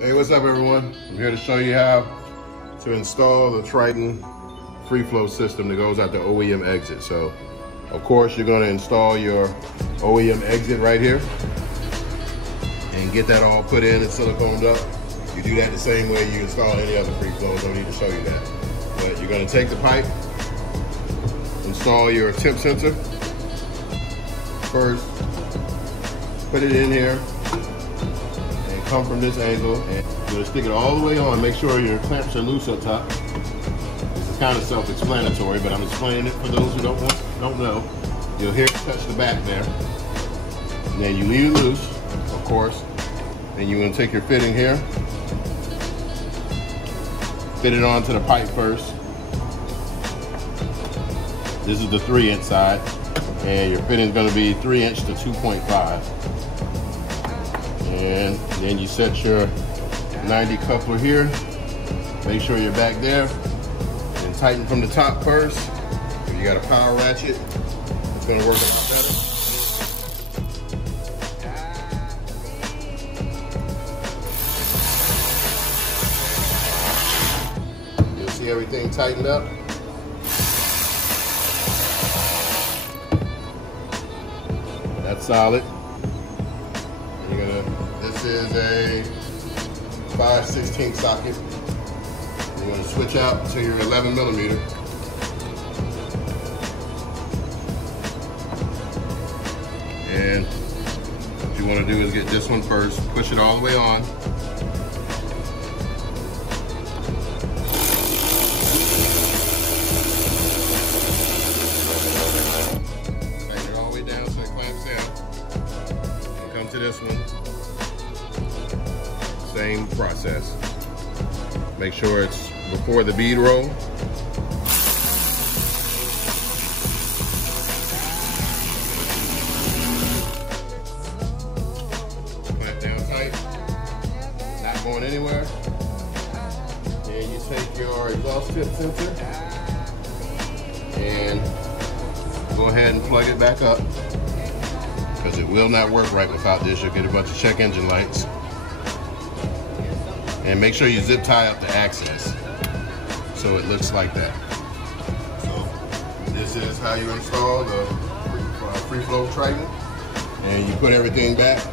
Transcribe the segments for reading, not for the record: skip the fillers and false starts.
Hey, what's up everyone? I'm here to show you how to install the Triton free flow system that goes out the OEM exit. So, of course, you're going to install your OEM exit right here and get that all put in and siliconed up. You do that the same way you install any other free flows. Don't need to show you that. But you're going to take the pipe, install your temp sensor first, put it in here, and come from this angle, and you're going to stick it all the way on. Make sure your clamps are loose up top. This is kind of self-explanatory, but I'm explaining it for those who don't know. You'll hear it touch the back there, and then you leave it loose, of course. Then you're going to take your fitting here, fit it onto the pipe first. This is the 3-inch side, and your fitting is going to be 3-inch to 2.5. And then you set your 90 coupler here. Make sure you're back there, and tighten from the top first. If you got a power ratchet, it's going to work a lot better. You'll see everything tightened up. That's solid. This is a 5/16 socket. You're going to switch out to your 11 millimeter. And what you want to do is get this one first, push it all the way on. Tighten it all the way down so it clamps down. And come to this one. Same process. Make sure it's before the bead roll. Clamp down tight, not going anywhere. And you take your exhaust tip sensor and go ahead and plug it back up, because it will not work right without this. You'll get a bunch of check engine lights. And make sure you zip tie up the access so it looks like that. So this is how you install the free flow Triton. And you put everything back,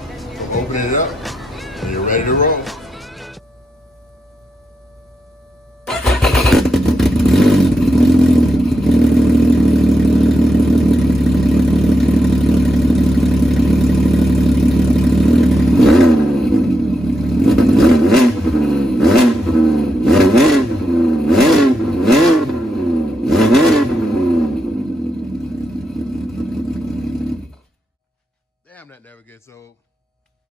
open it up, and you're ready to roll. Damn, that never gets old.